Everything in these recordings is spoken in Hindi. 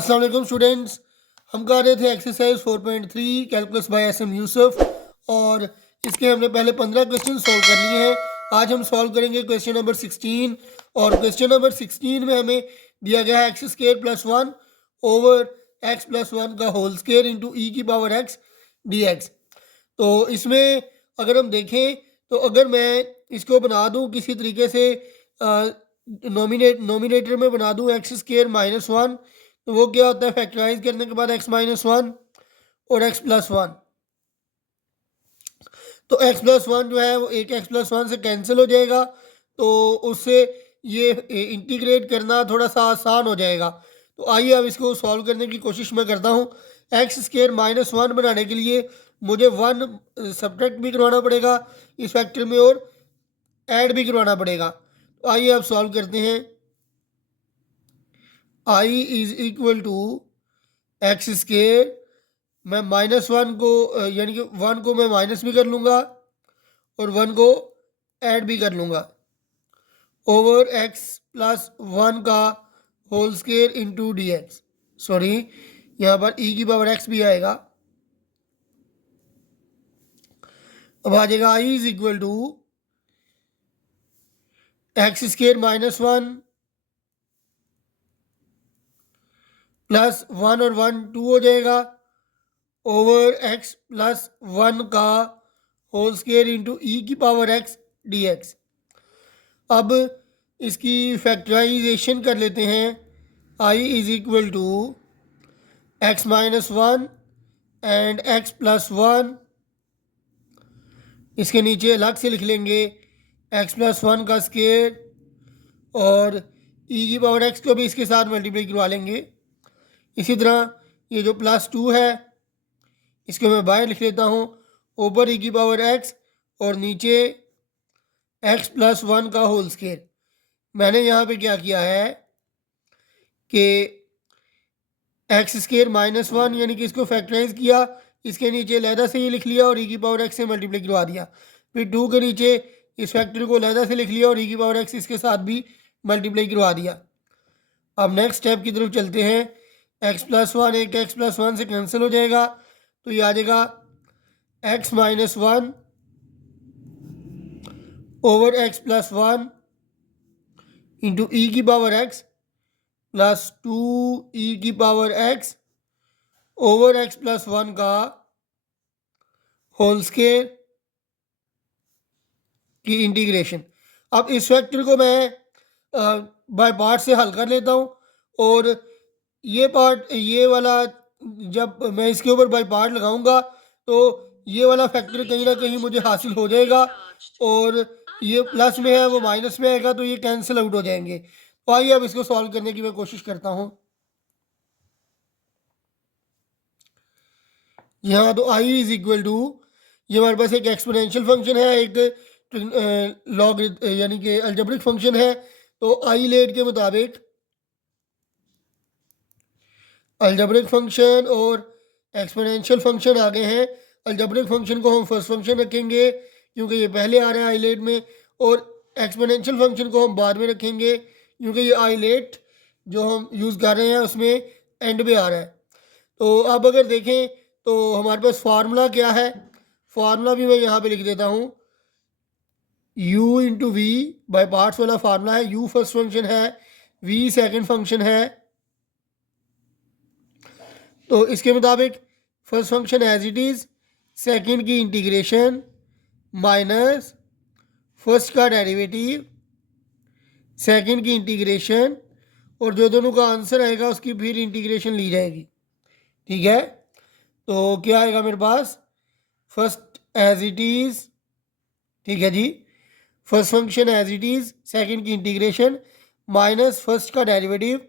अस्सलाम वालेकुम स्टूडेंट्स। हम कर रहे थे exercise 4.3 calculus by S M Yusuf और इसके हमने पहले 15 क्वेश्चन सॉल्व कर लिए हैं। आज हम सॉल्व करेंगे क्वेश्चन नंबर 16 और क्वेश्चन नंबर 16 में हमें दिया गया है x square plus 1 over x plus 1 का होल स्क्वायर इंटू ई की पावर एक्स डी एक्स। तो इसमें अगर हम देखें तो अगर मैं इसको बना दूं किसी तरीके से नोमिनेटर में बना दूं एक्स स्क्वायर माइनस 1, तो वो क्या होता है फैक्टराइज करने के बाद एक्स माइनस 1 और एक्स प्लस 1। तो एक्स प्लस 1 जो है वो एक एक्स प्लस 1 से कैंसिल हो जाएगा, तो उससे ये इंटीग्रेट करना थोड़ा सा आसान हो जाएगा। तो आइए अब इसको सॉल्व करने की कोशिश मैं करता हूँ। एक्स स्क्वायर माइनस 1 बनाने के लिए मुझे 1 सब्ट्रैक्ट भी करवाना पड़ेगा इस फैक्टर में और ऐड भी करवाना पड़ेगा। तो आइए अब सॉल्व करते हैं। I is equal to x square, मैं माइनस 1 को यानी कि 1 को मैं माइनस भी कर लूँगा और 1 को ऐड भी कर लूँगा ओवर एक्स प्लस 1 का whole square into D X. Sorry, यहाँ पर ई की पावर एक्स भी आएगा। अब आ जाएगा I is equal to x square minus 1 plus 1 और 1 2 हो जाएगा ओवर एक्स प्लस 1 का होल स्क्वायर इंटू ई की पावर एक्स डी एक्स। अब इसकी फैक्टराइजेशन कर लेते हैं। I is equal to x minus 1 and x plus 1, इसके नीचे अलग से लिख लेंगे एक्स प्लस 1 का स्क्वायर और ई की पावर एक्स को भी इसके साथ मल्टीप्लाई करवा लेंगे। इसी तरह ये जो प्लस 2 है इसको मैं बाहर लिख लेता हूँ, ऊपर ई की पावर एक्स और नीचे एक्स प्लस 1 का होल स्क्वायर। मैंने यहाँ पे क्या किया है कि एक्स स्क्वायर माइनस 1 यानी कि इसको फैक्टराइज किया, इसके नीचे लहदा से ही लिख लिया और ई की पावर एक्स से मल्टीप्लाई करवा दिया। फिर 2 के नीचे इस फैक्टर को लहदा से लिख लिया और ई की पावर एक्स इसके साथ भी मल्टीप्लाई करवा दिया। अब नेक्स्ट स्टेप की तरफ चलते हैं। एक्स प्लस 1 एक एक्स प्लस 1 से कैंसिल हो जाएगा, तो ये आ जाएगा x minus 1 over x plus 1 into ई की पावर एक्स प्लस 2 ई की power x over x plus 1 का होल स्क्वायर की इंटीग्रेशन। अब इस फैक्टर को मैं बाय पार्ट से हल कर लेता हूँ और ये पार्ट ये वाला जब मैं इसके ऊपर बाय पार्ट लगाऊंगा तो ये वाला फैक्टर कहीं ना कहीं मुझे हासिल हो जाएगा और ये प्लस में है वो माइनस में आएगा, तो ये कैंसिल आउट हो जाएंगे। तो आइए अब इसको सॉल्व करने की मैं कोशिश करता हूँ। यहाँ तो आई इज इक्वल टू, ये हमारे पास एक एक्सपोनेंशियल फंक्शन है, एक लॉग यानी कि अलजेब्रिक फंक्शन है। तो आई लेट के मुताबिक अलजेब्रिक फंक्शन और एक्सपोनेंशियल फंक्शन आगे हैं। अलजेब्रिक फंक्शन को हम फर्स्ट फंक्शन रखेंगे क्योंकि ये पहले आ रहा है आई लेट में, और एक्सपोनेंशियल फंक्शन को हम बाद में रखेंगे क्योंकि ये आई लेट जो हम यूज़ कर रहे हैं उसमें एंड में आ रहा है। तो अब अगर देखें तो हमारे पास फार्मूला क्या है, फार्मूला भी मैं यहाँ पे लिख देता हूँ। u into V by parts वाला फार्मूला है। u फर्स्ट फंक्शन है, v सेकंड फंक्शन है। तो इसके मुताबिक first function as it is, second की इंटीग्रेशन माइनस फर्स्ट का डेरिवेटिव, सेकंड की इंटीग्रेशन और जो दोनों का आंसर आएगा उसकी फिर इंटीग्रेशन ली जाएगी। ठीक है, तो क्या आएगा मेरे पास, फर्स्ट एज इट इज़, ठीक है जी, first function as it is, second की इंटीग्रेशन माइनस फर्स्ट का डेरिवेटिव,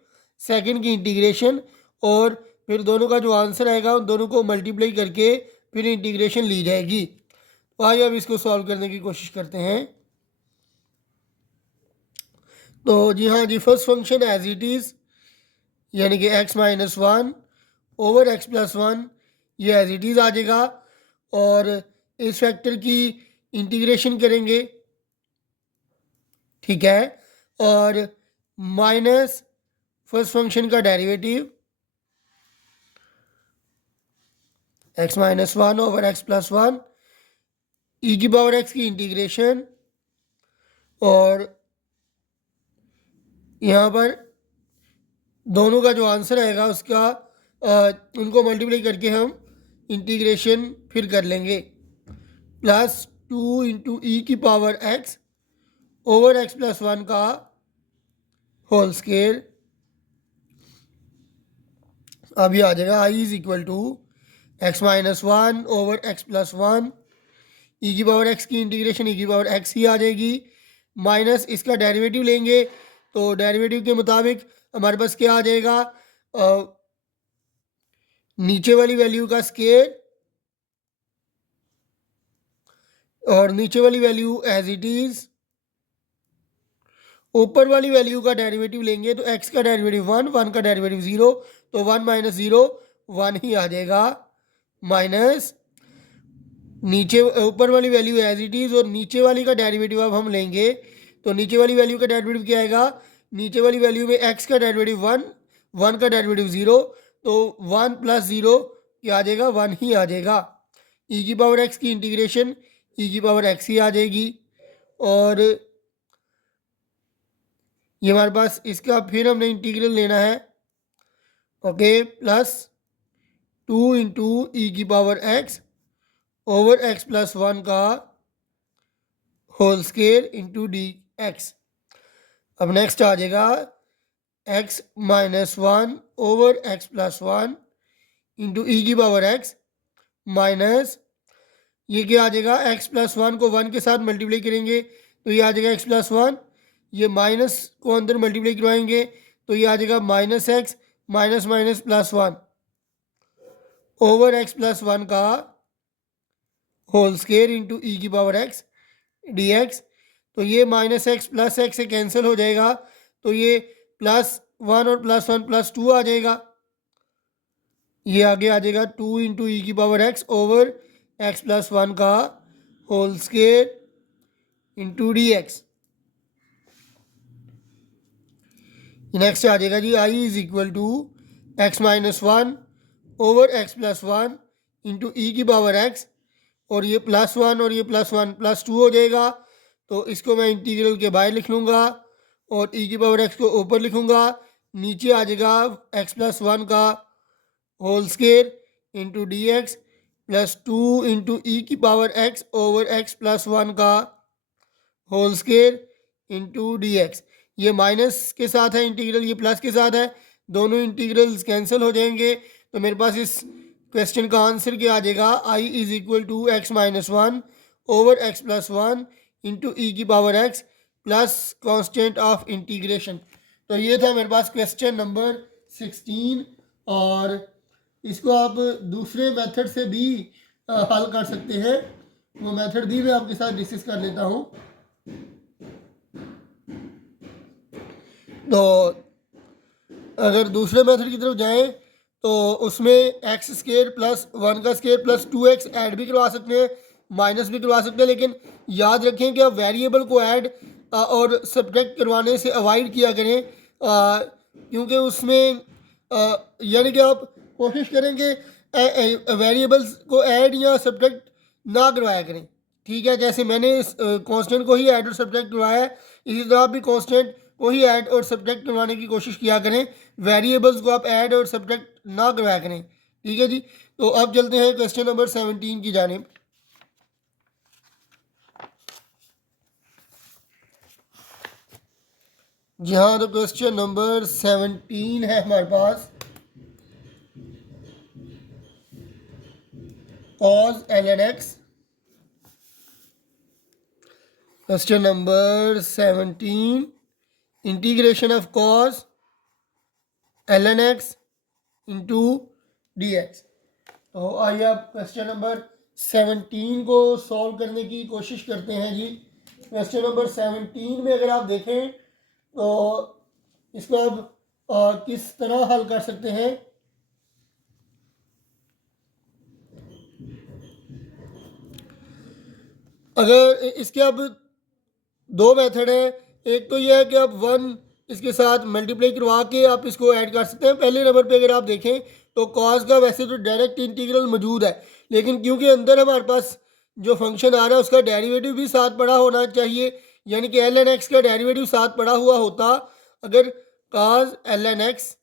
सेकंड की इंटीग्रेशन और फिर दोनों का जो आंसर आएगा उन दोनों को मल्टीप्लाई करके फिर इंटीग्रेशन ली जाएगी। तो आइए अब इसको सॉल्व करने की कोशिश करते हैं। तो जी हाँ जी, first function as it is यानी कि x minus 1 over x plus 1 ये एज इट इज़ आ जाएगा और इस फैक्टर की इंटीग्रेशन करेंगे, ठीक है, और माइनस फर्स्ट फंक्शन का derivative x minus one over x plus one e की पावर एक्स की इंटीग्रेशन, और यहाँ पर दोनों का जो आंसर आएगा उसका उनको मल्टीप्लाई करके हम इंटीग्रेशन फिर कर लेंगे। प्लस 2 इंटू ई की power x over x plus one का होल स्केयर। अब ये आ जाएगा I is equal to x minus one over x plus one, e की पावर एक्स की इंटीग्रेशन ई की पावर एक्स ही आ जाएगी, माइनस इसका डेरिवेटिव लेंगे तो डेरिवेटिव के मुताबिक हमारे पास क्या आ जाएगा, नीचे वाली वैल्यू का स्केयर और नीचे वाली वैल्यू एज इट इज, ऊपर वाली वैल्यू का डेरिवेटिव लेंगे तो x का डेरिवेटिव 1, 1 का डेरिवेटिव 0, तो 1 माइनस 0 1 ही आ जाएगा, माइनस नीचे ऊपर वाली वैल्यू एज इट इज और नीचे वाली का डेरिवेटिव अब हम लेंगे तो नीचे वाली वैल्यू का डेरिवेटिव क्या आएगा, नीचे वाली वैल्यू में x का डेरिवेटिव 1, 1 का डेरिवेटिव 0, तो 1 प्लस 0 क्या आ जाएगा, 1 ही आ जाएगा। e की पावर x की इंटीग्रेशन e की पावर x ही आ जाएगी, और ये हमारे पास इसका फिर हमने इंटीग्रल लेना है, ओके, प्लस 2 इंटू ई की power x over x plus one का whole square into D x. अब नेक्स्ट आ जाएगा x minus one over x plus one into ई की पावर एक्स माइनस, ये क्या आ जाएगा, एक्स प्लस वन को 1 के साथ मल्टीप्लाई करेंगे तो ये आ जाएगा एक्स प्लस वन, ये माइनस को अंदर मल्टीप्लाई करवाएंगे तो ये आ जाएगा minus x minus minus plus one over x plus one का होल स्केयर इंटू ई की पावर एक्स डी एक्स। तो ये माइनस एक्स प्लस एक्स से कैंसिल हो जाएगा तो ये प्लस वन और प्लस वन प्लस टू आ जाएगा, ये आगे आ जाएगा 2 इंटू ई की power x over x plus one का whole square into D x. Next आ जाएगा जी I is equal to x minus one over x plus one into ई की पावर एक्स, और ये प्लस वन और ये प्लस वन प्लस टू हो जाएगा तो इसको मैं इंटीग्रल के बाहर लिख लूँगा और ई की पावर एक्स को ऊपर लिखूँगा, नीचे आ जाएगा एक्स प्लस वन का whole square into D x plus 2 into ई की power x over x plus one का whole square into D x. ये माइनस के साथ है इंटीग्रल, ये प्लस के साथ है, दोनों इंटीग्रल्स कैंसिल हो जाएंगे तो मेरे पास इस क्वेश्चन का आंसर क्या आ जाएगा, I is equal to x minus one over x plus one into ई की power x plus constant of integration. तो ये था मेरे पास क्वेश्चन नंबर 16, और इसको आप दूसरे मेथड से भी हल कर सकते हैं, वो मेथड भी मैं आपके साथ डिस्कस कर लेता हूँ। तो अगर दूसरे मेथड की तरफ जाएं तो उसमें एक्स स्केयर प्लस वन का स्केयर प्लस 2x ऐड भी करवा सकते हैं, माइनस भी करवा सकते हैं, लेकिन याद रखें कि आप वेरिएबल को ऐड और सब्ट्रैक्ट करवाने से अवॉइड किया करें, क्योंकि उसमें यानी कि आप कोशिश करेंगे वेरिएबल्स को ऐड या सब्ट्रैक्ट ना करवाया करें, ठीक है। जैसे मैंने कांस्टेंट को ही ऐड और सब्ट्रैक्ट करवाया है, इसी तरह आप भी कांस्टेंट को ही ऐड और सब्ट्रैक्ट करवाने की कोशिश किया करें, वेरिएबल्स को आप ऐड और सब्ट्रैक्ट ना करवाया करें, ठीक है जी। तो अब चलते हैं क्वेश्चन नंबर 17 की जानिब। जी हाँ, तो क्वेश्चन नंबर 17 है हमारे पास, cos ln x। Question number 17, integration of cos ln x into D x. तो आइए आप क्वेश्चन नंबर 17 को सॉल्व करने की कोशिश करते हैं जी। क्वेश्चन नंबर 17 में अगर आप देखें तो इसको आप किस तरह हल कर सकते हैं। अगर इसके अब दो मेथड है, एक तो यह है कि आप 1 इसके साथ मल्टीप्लाई करवा के आप इसको ऐड कर सकते हैं। पहले नंबर पे अगर आप देखें तो कॉस का वैसे तो डायरेक्ट इंटीग्रल मौजूद है, लेकिन क्योंकि अंदर हमारे पास जो फंक्शन आ रहा है उसका डेरिवेटिव भी साथ पड़ा होना चाहिए, यानी कि एल एन एक्स का डेरिवेटिव साथ पड़ा हुआ होता। अगर काज एल एन एक्स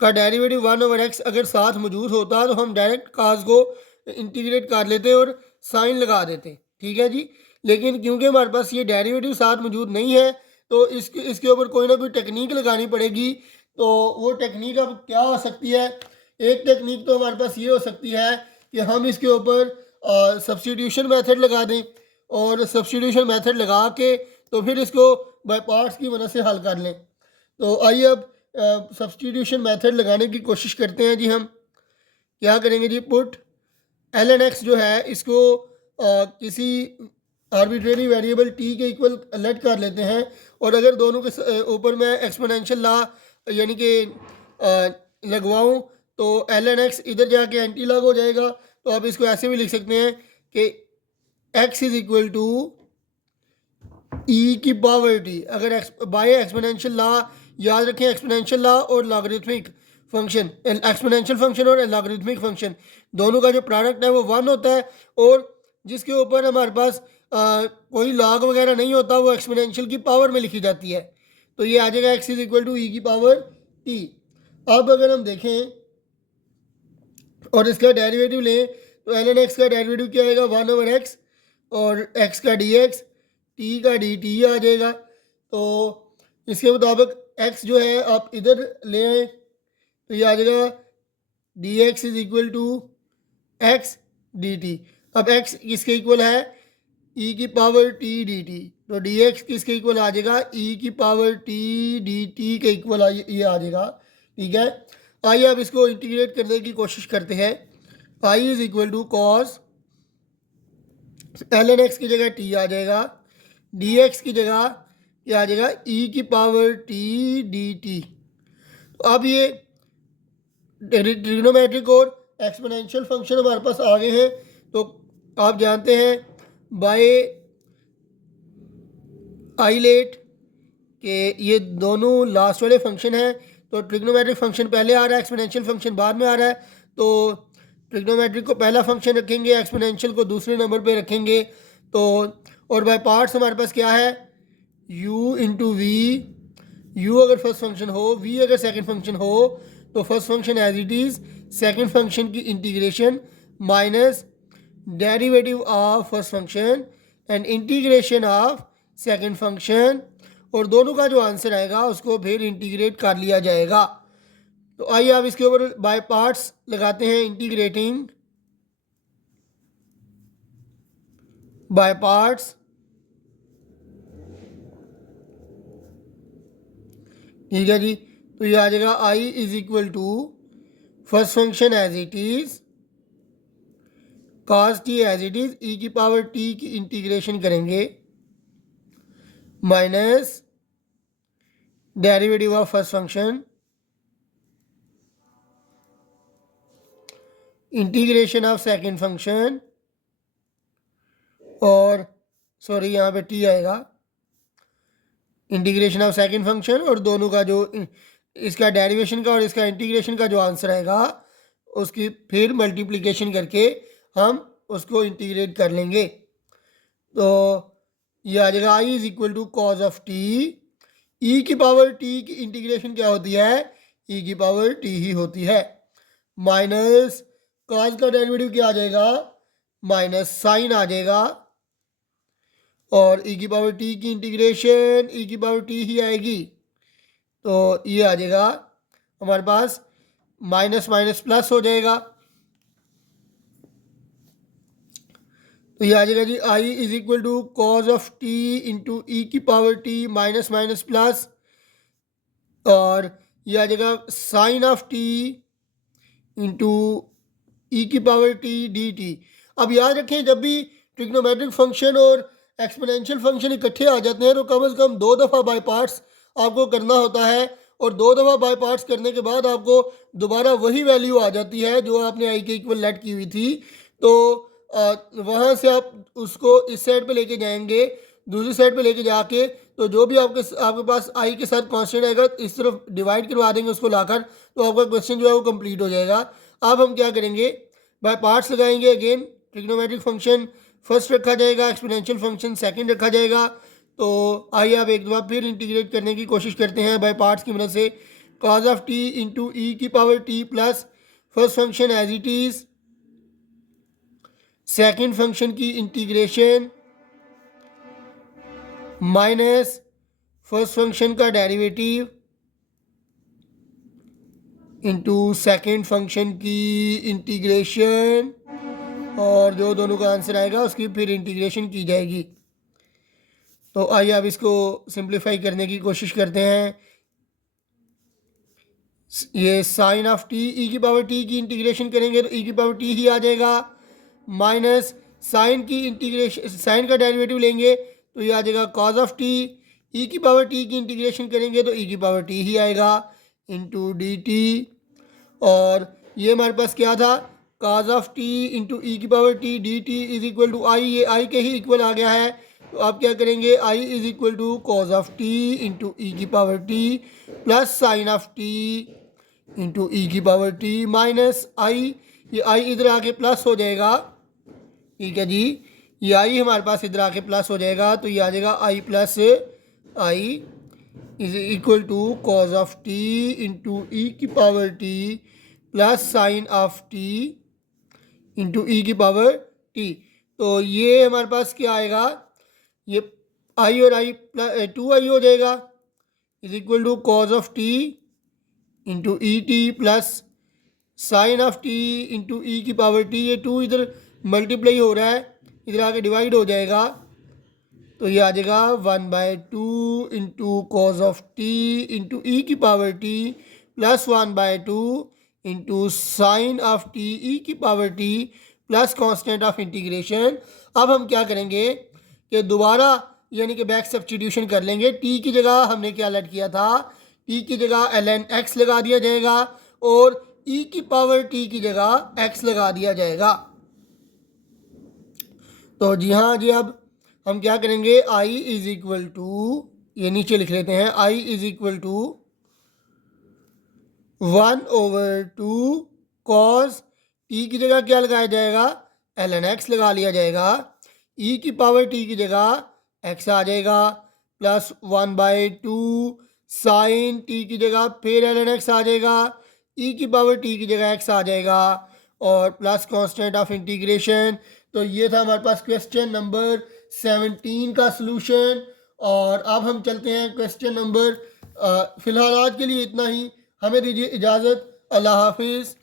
का डेरिवेटिव 1/x अगर साथ मौजूद होता तो हम डायरेक्ट काज को इंटीग्रेट कर लेते और साइन लगा देते, ठीक है जी। लेकिन क्योंकि हमारे पास ये डेरिवेटिव साथ मौजूद नहीं है तो इसके ऊपर कोई ना कोई टेक्निक लगानी पड़ेगी। तो वो टेक्निक अब क्या हो सकती है? एक टेक्निक तो हमारे पास ये हो सकती है कि हम इसके ऊपर सब्स्टिट्यूशन मेथड लगा दें, और सब्स्टिट्यूशन मेथड लगा के तो फिर इसको बाय पार्ट्स की मदद से हल कर लें। तो आइए अब सब्स्टिट्यूशन मेथड लगाने की कोशिश करते हैं जी। हम क्या करेंगे जी, पुट एल एन एक्स जो है इसको किसी आर्बिट्रेरी वेरिएबल टी के इक्वल लेट कर लेते हैं, और अगर दोनों के ऊपर मैं एक्सपोनेंशियल लॉ यानी कि लगवाऊं तो एल एन एक्स इधर जाके एंटी लॉग हो जाएगा। तो आप इसको ऐसे भी लिख सकते हैं कि एक्स इज इक्वल टू ई की पावर टी। अगर बाय एक्सपोनेंशियल लॉ, याद रखें एक्सपोनेंशियल लॉ और लॉगरिथमिक फंक्शन, एक्सपोनेंशियल फंक्शन और लॉगरिथमिक फंक्शन दोनों का जो प्रोडक्ट है वो 1 होता है, और जिसके ऊपर हमारे पास कोई लॉग वगैरह नहीं होता वो एक्सपोनेंशियल की पावर में लिखी जाती है। तो ये आ जाएगा एक्स इज इक्वल टू ई की पावर टी। अब अगर हम देखें और इसका डेरिवेटिव लें तो एल एन एक्स का डेरिवेटिव क्या आएगा, 1/x, और एक्स का डी एक्स, टी का डी टी आ जाएगा। तो इसके मुताबिक x जो है आप इधर ले आए तो ये आ जाएगा D X is equal to X D T. अब x किसके इक्वल है, e की पावर t डी टी, तो डी एक्स किसके इक्वल आ जाएगा, e की पावर t डी टी के इक्वल ये आ जाएगा, ठीक है। आइए अब इसको इंटीग्रेट करने की कोशिश करते हैं। i is equal to cos L N X की जगह t आ जाएगा, डी एक्स की जगह क्या आ जाएगा, e की पावर t डी टी। तो अब ये ट्रिग्नोमेट्रिक और एक्सपोनेंशियल फंक्शन हमारे पास आ गए हैं। तो आप जानते हैं बाय आइलेट कि ये दोनों लास्ट वाले फंक्शन हैं। तो ट्रिग्नोमेट्रिक फंक्शन पहले आ रहा है, एक्सपोनेंशियल फंक्शन बाद में आ रहा है। तो ट्रिग्नोमेट्रिक को पहला फंक्शन रखेंगे, एक्सपोनेंशियल को दूसरे नंबर पे रखेंगे। तो और बाय पार्ट्स हमारे पास क्या है, u इंटू वी, यू अगर फर्स्ट फंक्शन हो, v अगर सेकंड फंक्शन हो, तो first function as it is, second function की integration minus derivative of first function and integration of second function, और दोनों का जो आंसर आएगा उसको फिर इंटीग्रेट कर लिया जाएगा। तो आइए आप इसके ऊपर बाय पार्ट्स लगाते हैं, इंटीग्रेटिंग बाय पार्ट्स, ठीक है जी। तो ये आ जाएगा i is equal to first function as it is, cos t as it is, e की पावर t की इंटीग्रेशन करेंगे minus derivative of first function, integration of second function, और सॉरी यहाँ पे t आएगा, इंटीग्रेशन ऑफ सेकंड फंक्शन, और दोनों का जो इसका डेरिवेशन का और इसका इंटीग्रेशन का जो आंसर आएगा उसकी फिर मल्टीप्लिकेशन करके हम उसको इंटीग्रेट कर लेंगे। तो ये आ जाएगा i is equal to cos of t, e की पावर t की इंटीग्रेशन क्या होती है, e की पावर t ही होती है, माइनस कॉज का डेरिवेटिव क्या आ जाएगा, माइनस साइन आ जाएगा, और e की पावर t की इंटीग्रेशन e की पावर t ही आएगी। तो ये आ जाएगा हमारे पास माइनस माइनस प्लस हो जाएगा। तो ये आ जाएगा जी i is equal to cos of t into ई की power t minus minus plus, और ये आ जाएगा साइन ऑफ t इंटू ई की पावर t डी टी। अब याद रखें जब भी ट्रिग्नोमेट्रिक फंक्शन और एक्सपोनेंशियल फंक्शन इकट्ठे आ जाते हैं तो कम से कम 2 दफ़ा बाय पार्ट्स आपको करना होता है, और 2 दफ़ा बाय पार्ट्स करने के बाद आपको दोबारा वही वैल्यू आ जाती है जो आपने आई के इक्वल लेट की हुई थी। तो वहाँ से आप उसको इस साइड पे लेके जाएंगे, दूसरी साइड पे लेके जाके तो जो भी आपके पास आई के साथ कांस्टेंट आएगा इस तरफ डिवाइड करवा देंगे उसको लाकर, तो आपका क्वेश्चन जो है वो कंप्लीट हो जाएगा। अब हम क्या करेंगे, बाय पार्ट्स लगाएंगे। अगेन ट्रिग्नोमेट्रिक फंक्शन फर्स्ट रखा जाएगा, एक्सपोनेंशियल फंक्शन सेकंड रखा जाएगा। तो आइए आप एक दफ़ा फिर इंटीग्रेट करने की कोशिश करते हैं बाय पार्ट्स की मदद से। कॉज ऑफ टी इंटू ई की power T plus first function as it is, second function की इंटीग्रेशन माइनस फर्स्ट फंक्शन का डेरिवेटिव इंटू सेकेंड फंक्शन की इंटीग्रेशन, और जो दोनों का आंसर आएगा उसकी फिर इंटीग्रेशन की जाएगी। तो आइए अब इसको सिंप्लीफाई करने की कोशिश करते हैं। ये साइन ऑफ टी ई की पावर टी की इंटीग्रेशन करेंगे तो ई की पावर टी ही आ जाएगा, माइनस साइन की इंटीग्रेशन, साइन का डेरिवेटिव लेंगे तो ये आ जाएगा कॉज ऑफ टी, ई की पावर टी की इंटीग्रेशन करेंगे तो ई की पावर टी ही आएगा इंटू डी टी। और ये हमारे पास क्या था, कॉज ऑफ टी इंटू ई की पावर टी डी टी इज इक्वल टू आई, ये आई के ही इक्वल आ गया है। तो आप क्या करेंगे, I is equal to cos of T into ई की power T plus sine of T into ई की पावर टी माइनस आई, ये आई इधर आके प्लस हो जाएगा, ठीक है जी। ये आई हमारे पास इधर आके प्लस हो जाएगा तो ये आ जाएगा I plus I is equal to cos of T into ई की power T plus sine of T into ई की पावर टी। तो ये हमारे पास क्या आएगा, ये आई और आई प्लस टू आई हो जाएगा is equal to cos of T into e टी plus sine of T into ई की पावर टी। ये टू इधर मल्टीप्लाई हो रहा है, इधर आके डिवाइड हो जाएगा तो ये आ जाएगा 1/2 into cos of T into ई की power T plus 1/2 into sine of टी ई की power T plus constant of integration. अब हम क्या करेंगे कि दोबारा यानी कि बैक सब्स्टिट्यूशन कर लेंगे। टी की जगह हमने क्या लट किया था, टी की जगह ln x लगा दिया जाएगा और e की पावर t की जगह x लगा दिया जाएगा। तो जी हाँ जी, अब हम क्या करेंगे, i इज इक्वल टू, ये नीचे लिख लेते हैं, i is equal to 1/2 cos t की जगह क्या लगाया जाएगा, ln x लगा लिया जाएगा, e की पावर t की जगह x आ जाएगा प्लस 1/2 साइन टी की जगह फिर ln x आ जाएगा, e की पावर t की जगह x आ जाएगा और प्लस कांस्टेंट ऑफ इंटीग्रेशन। तो ये था हमारे पास क्वेश्चन नंबर 17 का सलूशन। और अब हम चलते हैं क्वेश्चन नंबर, फ़िलहाल आज के लिए इतना ही, हमें दीजिए इजाज़त, अल्लाह हाफिज़।